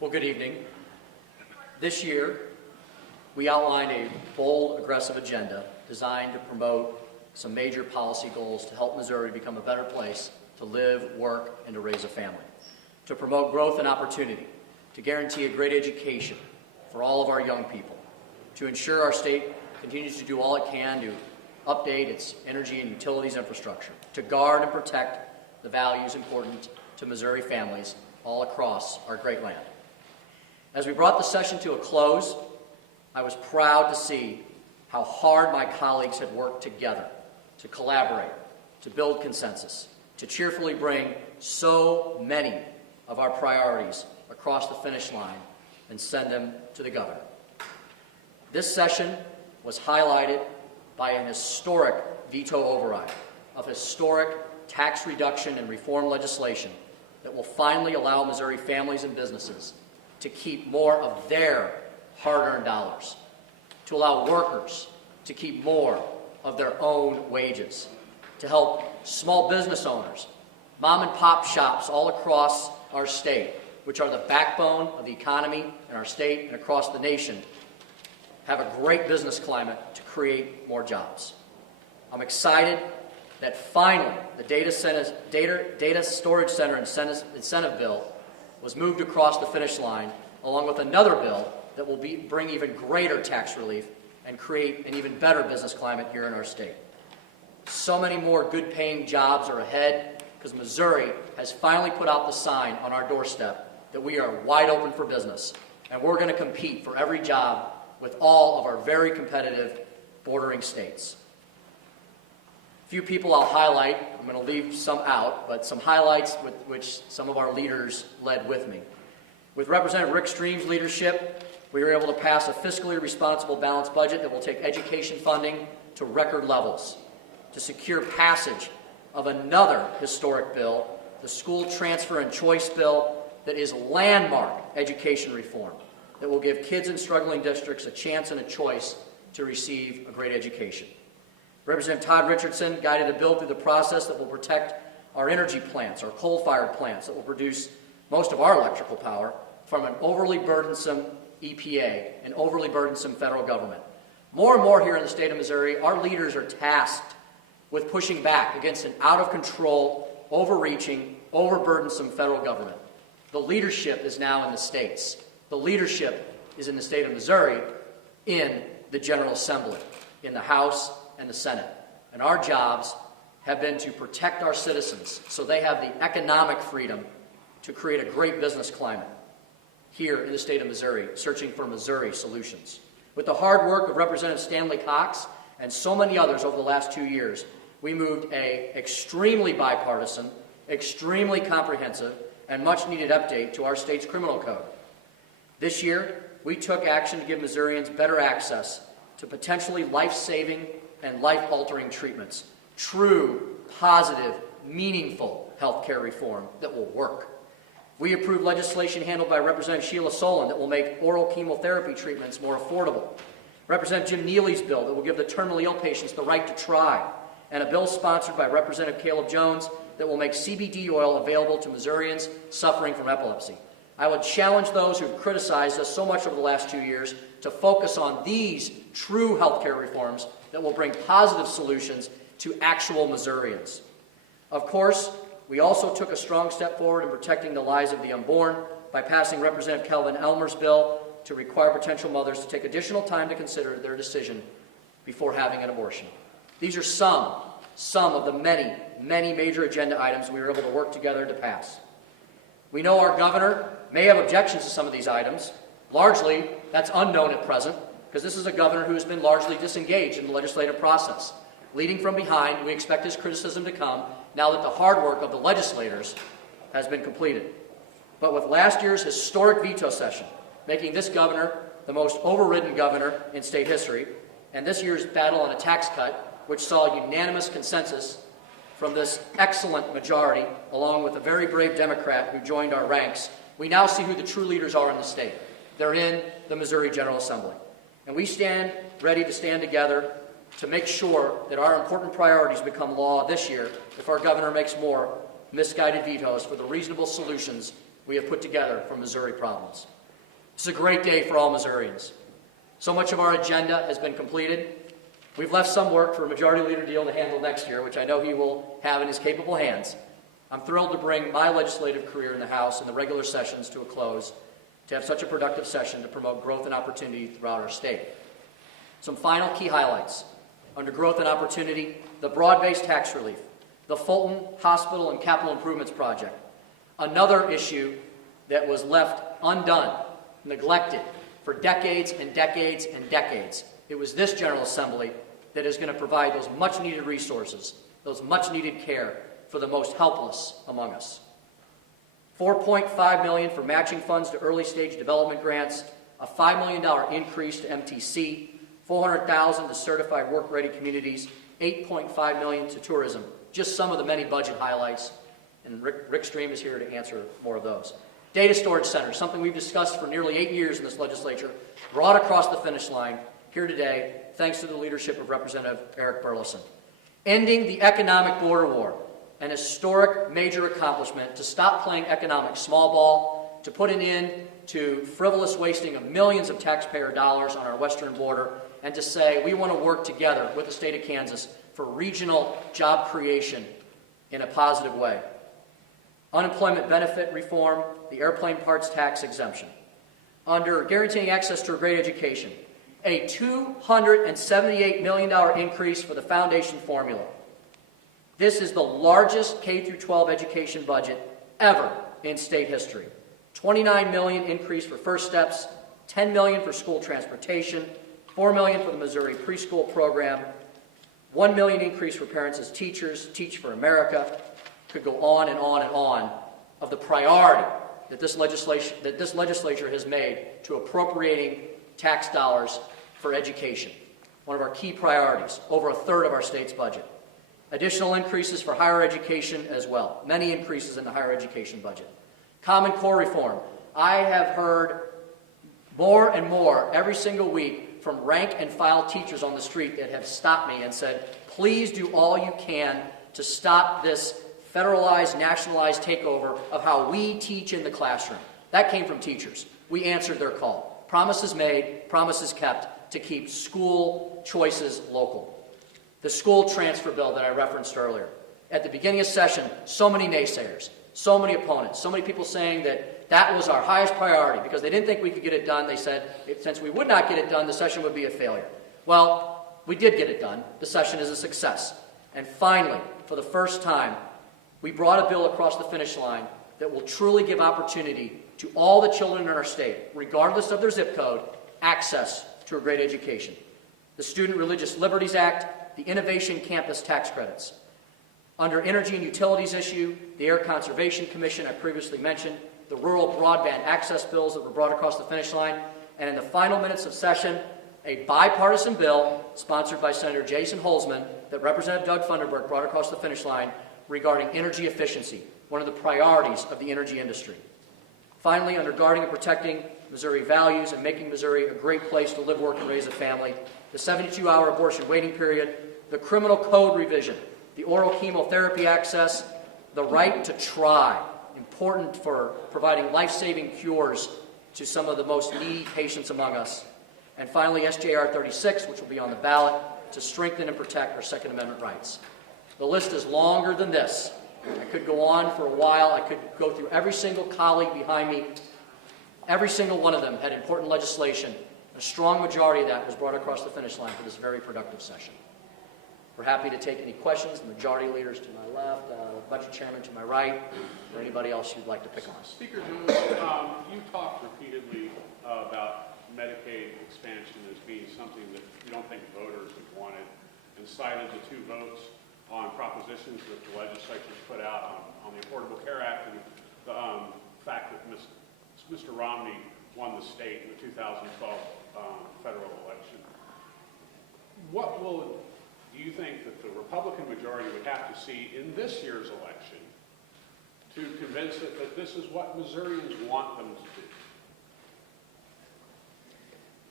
Well, good evening. This year, we outlined a bold, aggressive agenda designed to promote some major policy goals to help Missouri become a better place to live, work, and to raise a family, to promote growth and opportunity, to guarantee a great education for all of our young people, to ensure our state continues to do all it can to update its energy and utilities infrastructure, to guard and protect the values important to Missouri families all across our great land. As we brought the session to a close, I was proud to see how hard my colleagues had worked together to collaborate, to build consensus, to cheerfully bring so many of our priorities across the finish line and send them to the governor. This session was highlighted by an historic veto override of historic tax reduction and reform legislation that will finally allow Missouri families and businesses to keep more of their hard-earned dollars, to allow workers to keep more of their own wages, to help small business owners, mom and pop shops all across our state, which are the backbone of the economy in our state and across the nation, have a great business climate to create more jobs. I'm excited that finally the Data Storage Center Incentive Bill was moved across the finish line, along with another bill that will bring even greater tax relief and create an even better business climate here in our state. So many more good-paying jobs are ahead because Missouri has finally put out the sign on our doorstep that we are wide open for business, and we're going to compete for every job with all of our very competitive bordering states. A few people I'll highlight. I'm going to leave some out, but some highlights with which some of our leaders led with me. With Representative Rick Stream's leadership, we were able to pass a fiscally responsible balanced budget that will take education funding to record levels, to secure passage of another historic bill, the School Transfer and Choice Bill, that is landmark education reform that will give kids in struggling districts a chance and a choice to receive a great education. Representative Todd Richardson guided a bill through the process that will protect our energy plants, our coal-fired plants that will produce most of our electrical power from an overly burdensome EPA and overly burdensome federal government. More and more here in the state of Missouri, our leaders are tasked with pushing back against an out-of-control, overreaching, overburdensome federal government. The leadership is now in the states. The leadership is in the state of Missouri in the General Assembly, in the House and the Senate. And our jobs have been to protect our citizens so they have the economic freedom to create a great business climate here in the state of Missouri, searching for Missouri solutions. With the hard work of Representative Stanley Cox and so many others over the last 2 years, we moved an extremely bipartisan, extremely comprehensive, and much-needed update to our state's criminal code. This year, we took action to give Missourians better access to potentially life-saving and life-altering treatments, true, positive, meaningful health care reform that will work. We approved legislation handled by Representative Sheila Solon that will make oral chemotherapy treatments more affordable. Representative Jim Neely's bill that will give the terminally ill patients the right to try, and a bill sponsored by Representative Caleb Jones that will make CBD oil available to Missourians suffering from epilepsy. I would challenge those who have criticized us so much over the last 2 years to focus on these true health care reforms that will bring positive solutions to actual Missourians. Of course, we also took a strong step forward in protecting the lives of the unborn by passing Representative Calvin Elmer's bill to require potential mothers to take additional time to consider their decision before having an abortion. These are some of the many, many major agenda items we were able to work together to pass. We know our governor may have objections to some of these items. Largely, that's unknown at present, because this is a governor who has been largely disengaged in the legislative process. Leading from behind, we expect his criticism to come now that the hard work of the legislators has been completed. But with last year's historic veto session, making this governor the most overridden governor in state history, and this year's battle on a tax cut, which saw unanimous consensus from this excellent majority, along with a very brave Democrat who joined our ranks, we now see who the true leaders are in the state. They're in the Missouri General Assembly. And we stand ready to stand together to make sure that our important priorities become law this year if our governor makes more misguided vetoes for the reasonable solutions we have put together for Missouri problems. This is a great day for all Missourians. So much of our agenda has been completed. We've left some work for Majority Leader Deal to handle next year, which I know he will have in his capable hands. I'm thrilled to bring my legislative career in the House and the regular sessions to a close, to have such a productive session to promote growth and opportunity throughout our state. Some final key highlights. Under growth and opportunity, the broad-based tax relief, the Fulton Hospital and Capital Improvements Project, another issue that was left undone, neglected for decades and decades and decades. It was this General Assembly that is going to provide those much-needed resources, those much-needed care for the most helpless among us. $4.5 million for matching funds to early-stage development grants, a $5 million increase to MTC, $400,000 to certified work-ready communities, $8.5 million to tourism. Just some of the many budget highlights, and Rick Stream is here to answer more of those. Data storage centers, something we've discussed for nearly 8 years in this legislature, brought across the finish line here today, thanks to the leadership of Representative Eric Burleson. Ending the economic border war, an historic major accomplishment to stop playing economic small ball, to put an end to frivolous wasting of millions of taxpayer dollars on our western border, and to say we want to work together with the state of Kansas for regional job creation in a positive way. Unemployment benefit reform, the airplane parts tax exemption. Under guaranteeing access to a great education, a $278 million increase for the foundation formula. This is the largest K-12 education budget ever in state history. $29 million increase for First Steps, $10 million for school transportation, $4 million for the Missouri preschool program, $1 million increase for parents as teachers, Teach for America. Could go on and on and on of the priority that this legislature has made to appropriating tax dollars for education. One of our key priorities, over a third of our state's budget. Additional increases for higher education as well. Many increases in the higher education budget. Common Core reform. I have heard more and more every single week from rank and file teachers on the street that have stopped me and said, please do all you can to stop this federalized, nationalized takeover of how we teach in the classroom. That came from teachers. We answered their call. Promises made, promises kept to keep school choices local. The school transfer bill that I referenced earlier. At the beginning of session, so many naysayers, so many opponents, so many people saying that that was our highest priority because they didn't think we could get it done. They said, since we would not get it done, the session would be a failure. Well, we did get it done. The session is a success. And finally, for the first time, we brought a bill across the finish line that will truly give opportunity to all the children in our state, regardless of their zip code, access to a great education. The Student Religious Liberties Act, the Innovation Campus tax credits. Under Energy and Utilities issue, the Air Conservation Commission I previously mentioned, the rural broadband access bills that were brought across the finish line, and in the final minutes of session, a bipartisan bill sponsored by Senator Jason Holzman that Representative Doug Funderburk brought across the finish line regarding energy efficiency, one of the priorities of the energy industry. Finally, under guarding and protecting Missouri values and making Missouri a great place to live, work, and raise a family, the 72-hour abortion waiting period, the criminal code revision, the oral chemotherapy access, the right to try, important for providing life-saving cures to some of the most needy patients among us. And finally, SJR 36, which will be on the ballot, to strengthen and protect our Second Amendment rights. The list is longer than this. I could go on for a while. I could go through every single colleague behind me. Every single one of them had important legislation. A strong majority of that was brought across the finish line for this very productive session. We're happy to take any questions. The majority leaders to my left, the budget chairman to my right, or anybody else you'd like to pick on. Speaker Jones, you talked repeatedly about Medicaid expansion as being something that you don't think voters have wanted, and cited the 2 votes on propositions that the legislature's put out on the Affordable Care Act and the fact that Mr. Romney won the state in the 2012 federal election. Do you think that the Republican majority would have to see in this year's election to convince it that this is what Missourians want them to do?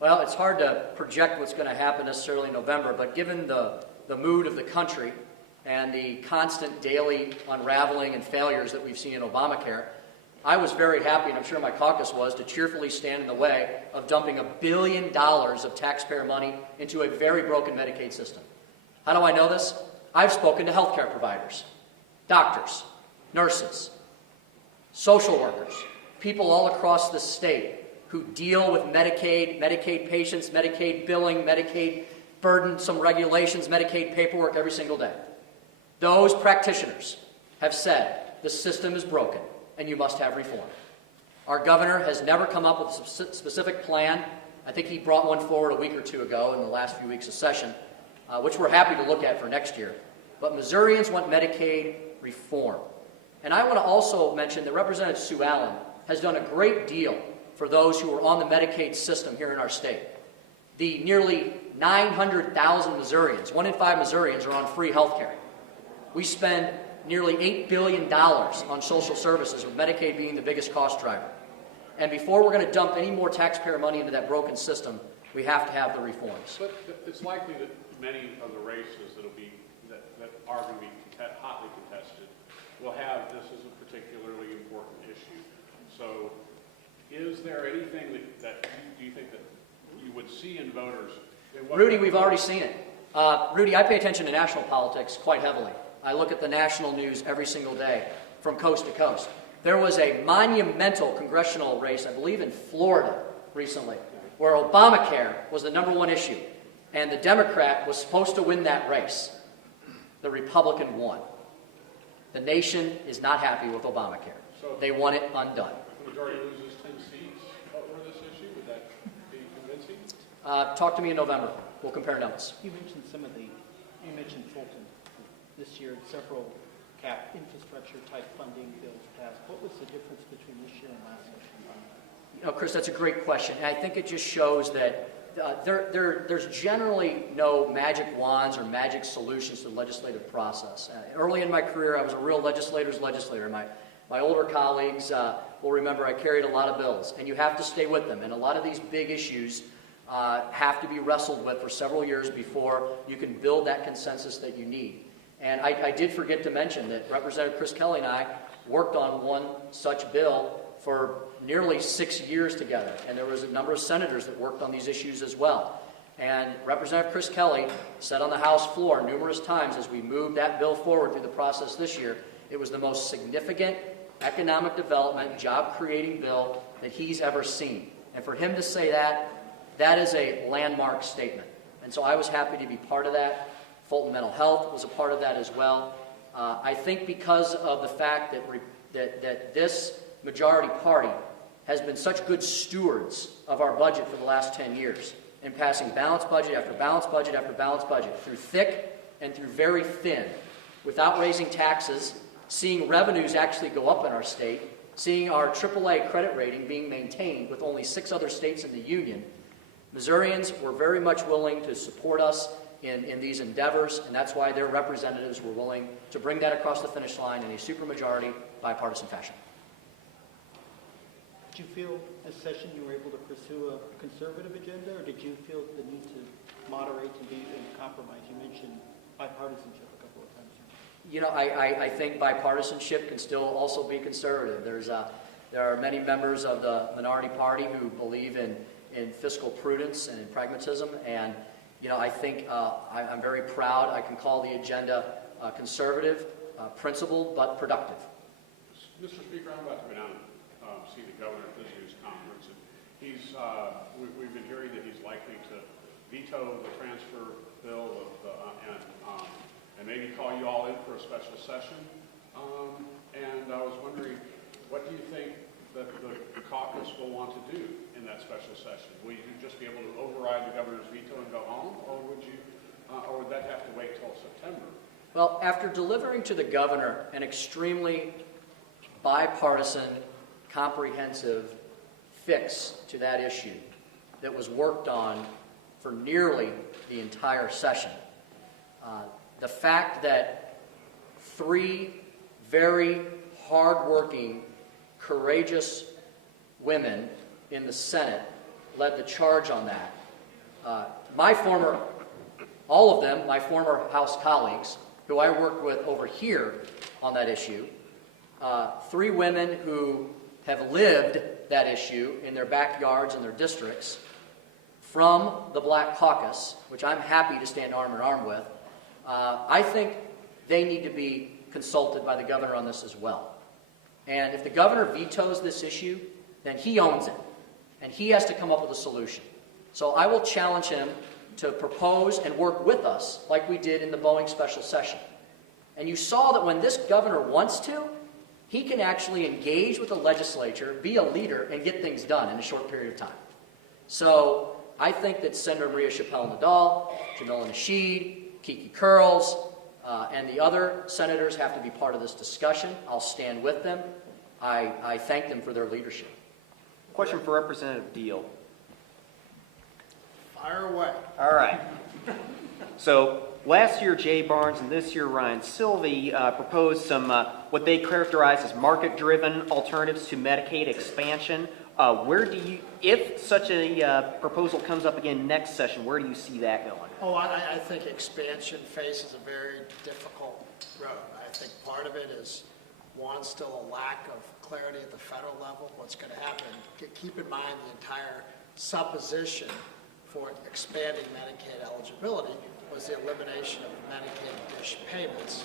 Well, it's hard to project what's going to happen necessarily in November, but given the mood of the country and the constant daily unraveling and failures that we've seen in Obamacare, I was very happy, and I'm sure my caucus was, to cheerfully stand in the way of dumping $1 billion of taxpayer money into a very broken Medicaid system. How do I know this? I've spoken to healthcare providers, doctors, nurses, social workers, people all across the state who deal with Medicaid patients, Medicaid billing, Medicaid burdensome regulations, Medicaid paperwork every single day. Those practitioners have said the system is broken and you must have reform. Our governor has never come up with a specific plan. I think he brought one forward a week or two ago in the last few weeks of session, which we're happy to look at for next year. But Missourians want Medicaid reform. And I want to also mention that Representative Sue Allen has done a great deal for those who are on the Medicaid system here in our state. The nearly 900,000 Missourians, 1 in 5 Missourians, are on free health care. We spend nearly $8 billion on social services, with Medicaid being the biggest cost driver. And before we're going to dump any more taxpayer money into that broken system, we have to have the reforms. But it's likely that many of the races that are going to be hotly contested will have this as a particularly important issue. So is there anything that you think that you would see in voters? Rudy, we've already seen it. Rudy, I pay attention to national politics quite heavily. I look at the national news every single day from coast to coast. There was a monumental congressional race, I believe in Florida recently, where Obamacare was the #1 issue, and the Democrat was supposed to win that race. The Republican won. The nation is not happy with Obamacare. So they want it undone. If the majority loses 10 seats over this issue, would that be convincing? Talk to me in November. We'll compare notes. You mentioned you mentioned Fulton. This year, several cap infrastructure type funding bills passed. What was the difference between this year and last session? Chris, that's a great question. And I think it just shows that there's generally no magic wands or magic solutions to the legislative process. Early in my career, I was a real legislator. My older colleagues will remember I carried a lot of bills, and you have to stay with them. And a lot of these big issues have to be wrestled with for several years before you can build that consensus that you need. And I did forget to mention that Representative Chris Kelly and I worked on one such bill for nearly 6 years together. And there was a number of senators that worked on these issues as well. And Representative Chris Kelly said on the House floor numerous times as we moved that bill forward through the process this year, it was the most significant economic development, job-creating bill that he's ever seen. And for him to say that, that is a landmark statement. And so I was happy to be part of that. Fulton Mental Health was a part of that as well. I think because of the fact that this majority party has been such good stewards of our budget for the last 10 years in passing balanced budget after balanced budget after balanced budget, through thick and through very thin, without raising taxes, seeing revenues actually go up in our state, seeing our AAA credit rating being maintained with only 6 other states in the union, Missourians were very much willing to support us in these endeavors, and that's why their representatives were willing to bring that across the finish line in a supermajority bipartisan fashion. Did you feel this session you were able to pursue a conservative agenda, or did you feel the need to moderate and be in compromise? You mentioned bipartisanship a couple of times. You know, I think bipartisanship can still also be conservative. There are many members of the minority party who believe in fiscal prudence and in pragmatism, and I think I'm very proud I can call the agenda conservative, principled, but productive. Mr. Speaker, I'm about to go down and see the governor at this news conference. And we've been hearing that he's likely to veto the transfer bill and maybe call you all in for a special session. And I was wondering, what do you think that the caucus will want to do in that special session? Will you just be able to override the governor's veto and go home, or would that have to wait till September? Well, after delivering to the governor an extremely bipartisan, comprehensive fix to that issue that was worked on for nearly the entire session, the fact that 3 very hardworking, courageous women in the Senate led the charge on that. All of them, my former House colleagues, who I worked with over here on that issue, 3 women who have lived that issue in their backyards and their districts from the Black Caucus, which I'm happy to stand arm in arm with, I think they need to be consulted by the governor on this as well. And if the governor vetoes this issue, then he owns it, and he has to come up with a solution. So I will challenge him to propose and work with us like we did in the Boeing special session. And you saw that when this governor wants to, he can actually engage with the legislature, be a leader, and get things done in a short period of time. So I think that Senator Maria Chappelle-Nadal, Jamila Nasheed, Kiki Curls, and the other senators have to be part of this discussion. I'll stand with them. I thank them for their leadership. Question for Representative Deal. Fire away. All right. So last year, Jay Barnes, and this year, Ryan Silvey proposed some what they characterize as market-driven alternatives to Medicaid expansion. Where do you, if such a proposal comes up again next session, where do you see that going? Oh, I think expansion faces a very difficult road. I think part of it is, one, still a lack of clarity at the federal level, what's going to happen. Keep in mind the entire supposition for expanding Medicaid eligibility was the elimination of Medicaid DSH payments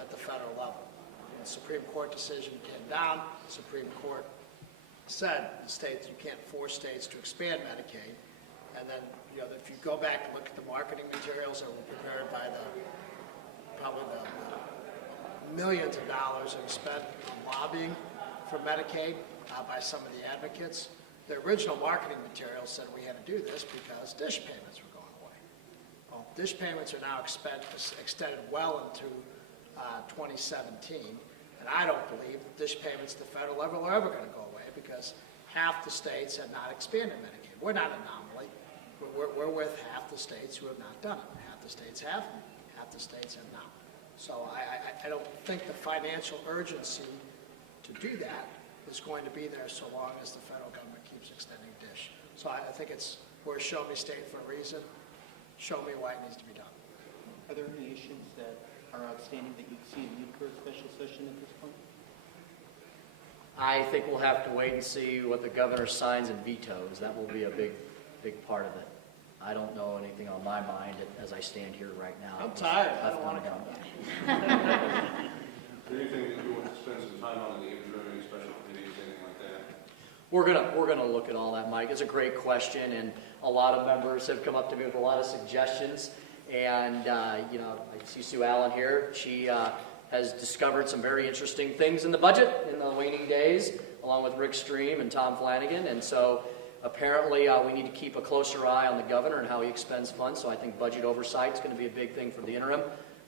at the federal level. When the Supreme Court decision came down, the Supreme Court said the states, you can't force states to expand Medicaid. And then, you know, if you go back and look at the marketing materials that were prepared by probably the millions of dollars that were spent on lobbying for Medicaid by some of the advocates, the original marketing materials said we had to do this because DSH payments were going away. Well, DSH payments are now extended well into 2017, and I don't believe that DSH payments at the federal level are ever going to go away because half the states have not expanded Medicaid. We're not an anomaly. We're with half the states who have not done it. Half the states have, half the states have not. So I don't think the financial urgency to do that is going to be there so long as the federal government keeps extending DSH. So I think we're a show-me state for a reason. Show me why it needs to be done. Are there any issues that are outstanding that you see a need for a special session at this point? I think we'll have to wait and see what the governor signs and vetoes. That will be a big part of it. I don't know anything on my mind as I stand here right now. I'm tired. I don't want to come back. Is there anything that you want to spend some time on in the interim, any special committees, anything like that? We're gonna look at all that, Mike. It's a great question, and a lot of members have come up to me with a lot of suggestions. And you know, I see Sue Allen here. She has discovered some very interesting things in the budget in the waning days, along with Rick Stream and Tom Flanagan. And so apparently we need to keep a closer eye on the governor and how he expends funds. So I think budget oversight is going to be a big thing for the interim.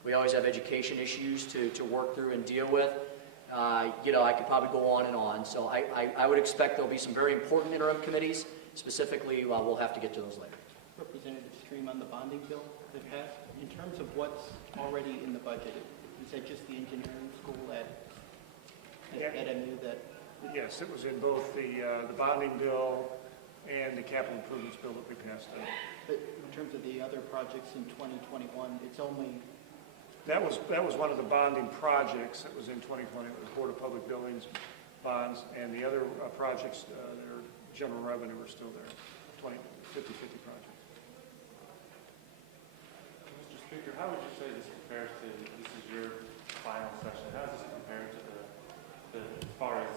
We always have education issues to work through and deal with. You know, I could probably go on and on. So I would expect there'll be some very important interim committees. Specifically, we'll have to get to those later. Representative Stream, on the bonding bill that passed, in terms of what's already in the budget, is that just the engineering school at MU that? Yes, it was in both the bonding bill and the capital improvements bill that we passed. But in terms of the other projects in 2021, it's only... That was one of the bonding projects that was in 2020. It was Board of Public Buildings bonds, and the other projects, their general revenue are still there, 50/50 projects. Mr. Speaker, how would you say this compares to, this is your final session, how does this compare to the as far as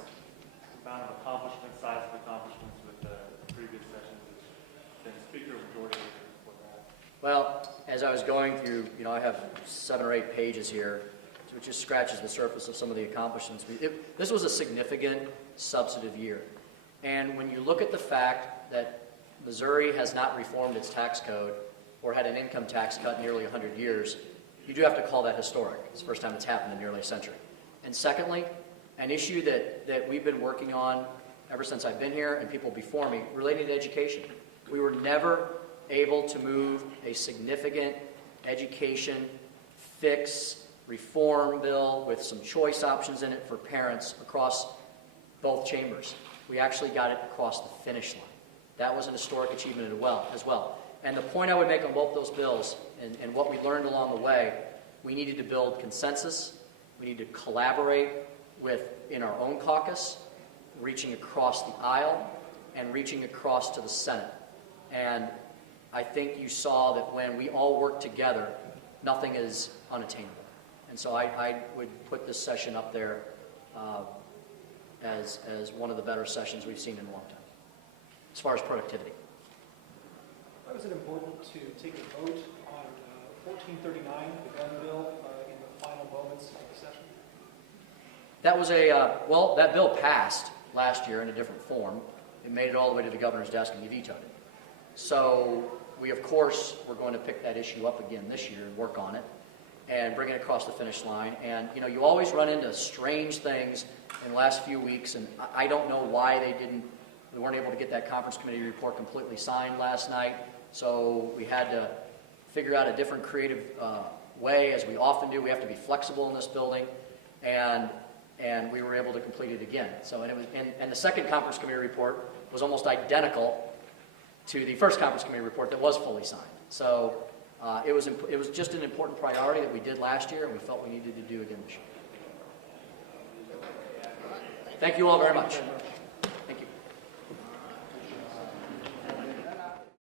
amount of accomplishments, size of accomplishments with the previous sessions? Then Speaker, majority leader before that? Well, as I was going through, you know, I have 7 or 8 pages here, which just scratches the surface of some of the accomplishments. This was a significant substantive year. And when you look at the fact that Missouri has not reformed its tax code or had an income tax cut in nearly 100 years, you do have to call that historic. It's the first time it's happened in nearly a century. And secondly, an issue that we've been working on ever since I've been here and people before me, related to education. We were never able to move a significant education fix, reform bill with some choice options in it for parents across both chambers. We actually got it across the finish line. That was an historic achievement as well. And the point I would make on both those bills, and what we learned along the way, we needed to build consensus. We need to collaborate in our own caucus reaching across the aisle and reaching across to the Senate. And I think you saw that when we all work together, nothing is unattainable. And so I would put this session up there as one of the better sessions we've seen in a long time, as far as productivity. Why was it important to take a vote on 1439, the gun bill, in the final moments of the session? That was well, that bill passed last year in a different form. It made it all the way to the governor's desk and he vetoed it. So we, of course, we're going to pick that issue up again this year and work on it and bring it across the finish line. And, you know, you always run into strange things in the last few weeks, and I don't know why we weren't able to get that conference committee report completely signed last night. So we had to figure out a different creative way, as we often do. We have to be flexible in this building, and we were able to complete it again. So, and the second conference committee report was almost identical to the first conference committee report that was fully signed. So it was just an important priority that we did last year, and we felt we needed to do again this year. Thank you all very much.